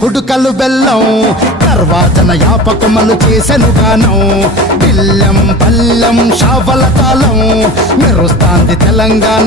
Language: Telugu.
కుడుకలు బెల్లం తర్వాతన యాపకమలు చేసెను గానం బిల్లం పల్లం షావల తాళం మెరుస్తాంది తెలంగాణ